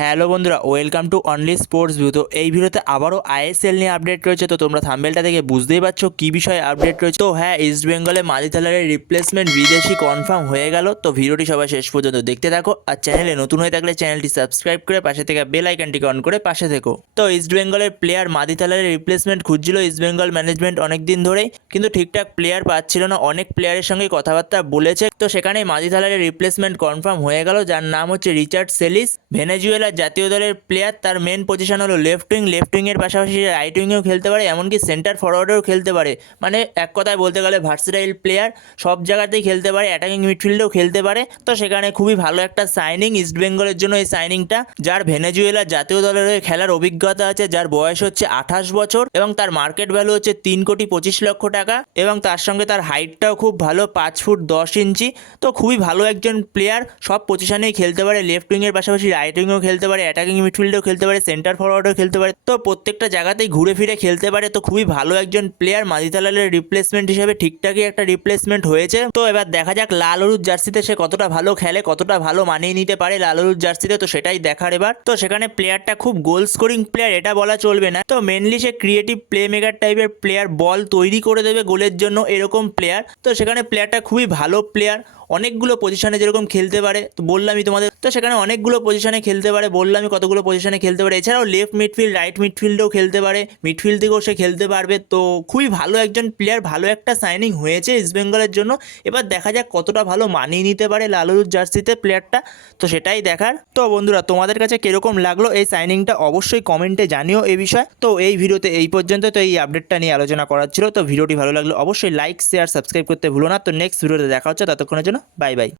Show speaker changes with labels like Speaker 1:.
Speaker 1: Hello বন্ধুরা, welcome to only sports view তো এই ভিডিওতে আবারও আইএসএল নিয়ে আপডেট রয়েছে। তো তোমরা থাম্বেলটা থেকে বুঝতেই পারছ কী বিষয়ে আপডেট রয়েছে। তো হ্যাঁ ইস্ট বেঙ্গলে মালি থালারের রিপ্লেসমেন্ট বিদেশি কনফার্ম হয়ে গেল। তো ভিডিওটি সবাই শেষ পর্যন্ত দেখতে থাকো আর চ্যানেলে নতুন হয়ে থাকলে চ্যানেলটি সাবস্ক্রাইব করে পাশে থেকে বেল আইকনটিকে অন করে পাশে থেকো। তো ইস্ট বেঙ্গলের প্লেয়ার মাদি থালারের রিপ্লেসমেন্ট খুঁজছিল ইস্ট বেঙ্গল ম্যানেজমেন্ট অনেক দিন ধরেই। কিন্তু ঠিকঠাক প্লেয়ার পাচ্ছিল না। অনেক প্লেয়ারের সঙ্গে কথাবার্তা বলেছে। তো সেখানেই মাদি থালারের রিপ্লেসমেন্ট কনফার্ম হয়ে গেল। যার নাম হচ্ছে রিচার্ড সেলিস ভেনেজুয়েলার জাতীয় দলের প্লেয়ার তার মেন পজিশন হলো লেফট উইং লেফট উইংয়ের পাশাপাশি রাইট উইংয়েও খেলতে পারে, এমনকি সেন্টার ফরওয়ার্ডেও খেলতে পারে। মানে এক কথায় বলতে গেলে ভার্সিটাইল প্লেয়ার সব জায়গাতেই খেলতে পারে অ্যাটাকিং মিডফিল্ডেও খেলতে পারে। তো সেখানে খুবই ভালো একটা সাইনিং ইস্ট বেঙ্গলের জন্য এই সাইনিংটা যার ভেনেজুয়েলা জাতীয় দলের হয়ে খেলার অভিজ্ঞতা আছে, যার বয়স হচ্ছে আঠাশ বছর এবং তার মার্কেট ভ্যালু হচ্ছে তিন কোটি পঁচিশ লক্ষ টাকা এবং তার সঙ্গে তার হাইটটাও খুব ভালো, পাঁচ ফুট দশ ইঞ্চি। তো খুবই ভালো একজন প্লেয়ার সব পজিশনেই খেলতে পারে লেফট উইংয়ের পাশাপাশি রাইট উইংও খেলতে পারে অ্যাটাকিং মিডফিল্ডেও খেলতে পারে সেন্টার ফরওয়ার্ডও খেলতে পারে। তো প্রত্যেকটা জায়গাতেই ঘুরে ফিরে খেলতে পারে। তো খুবই ভালো একজন প্লেয়ার মাদিতালালের রিপ্লেসমেন্ট হিসেবে ঠিকঠাকই একটা রিপ্লেসমেন্ট হয়েছে। তো এবার দেখা যাক লাল হলুদ জার্সিতে সে কতটা ভালো খেলে, কতটা ভালো মানিয়ে নিতে পারে লাল হলুদ জার্সিতে। তো সেটাই দেখার এবার। তো সেখানে প্লেয়ারটা খুব গোল স্কোরিং প্লেয়ার এটা বলা চলবে না। তো মেনলি সে ক্রিয়েটিভ প্লে মেকার টাইপের প্লেয়ার বল তৈরি করে দেবে গোলের জন্য এরকম প্লেয়ার তো সেখানে প্লেয়ারটা খুবই ভালো প্লেয়ার অনেকগুলো পজিশনে যেরকম খেলতে পারে, তো বললামই তোমাদের, তো সেখানে অনেকগুলো পজিশনে খেলতে পারে, বললামই কতগুলো পজিশনে খেলতে পারে। এছাড়াও লেফট মিডফিল্ড রাইট মিডফিল্ডেও খেলতে পারে মিডফিল্ড থেকেও সে খেলতে পারবে। তো খুবই ভালো একজন প্লেয়ার ভালো একটা সাইনিং হয়েছে ইস্ট বেঙ্গলের জন্য। এবার দেখা যাক কতটা ভালো মানিয়ে নিতে পারে লালুর জার্সিতে প্লেয়ারটা তো সেটাই দেখার। তো বন্ধুরা, তোমাদের কাছে কীরকম লাগল এই সাইনিংটা অবশ্যই কমেন্টে জানিও এই বিষয়ে। তো এই ভিডিওতে এই পর্যন্ত, তো এই আপডেটটা নিয়ে আলোচনা করার ছিল। তো ভিডিওটি ভালো লাগল অবশ্যই লাইক শেয়ার সাবস্ক্রাইব করতে ভুলো না। তো নেক্সট ভিডিওতে দেখা হচ্ছে, ততক্ষণের জন্য बाय बाय